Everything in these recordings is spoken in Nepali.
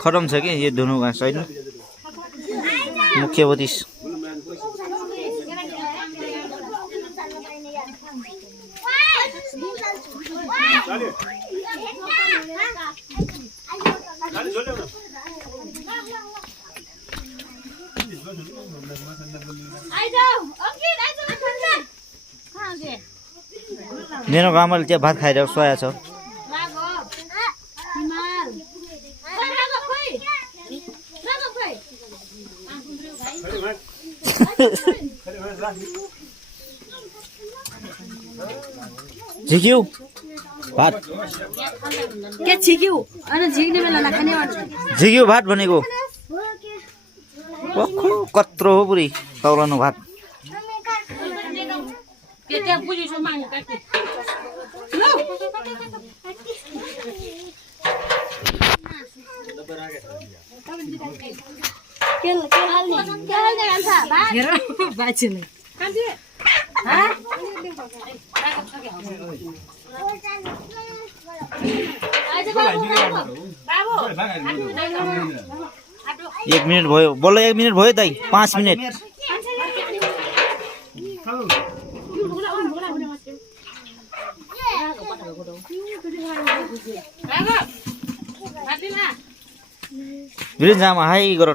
खतम छ कि यो धुनु घाँस होइन मुख्य बत्तीस मेरो आमाले चाहिँ भात खाएर सोया छ झिक्यौ भात के झिक्यौ अनि झिक्ने बेला खाने झिक्यौ भात भनेको कत्रो हो पुरै तौलानो भात एक मिनट भयो बोल्ला 1 मिनट भयो दाइ 5 मिनट जामा हाई गर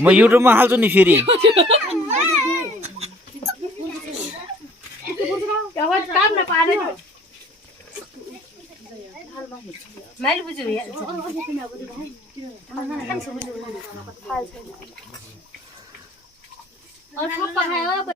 म युट्युबमा हाल्छु नि फेरि मैले बुझ्यो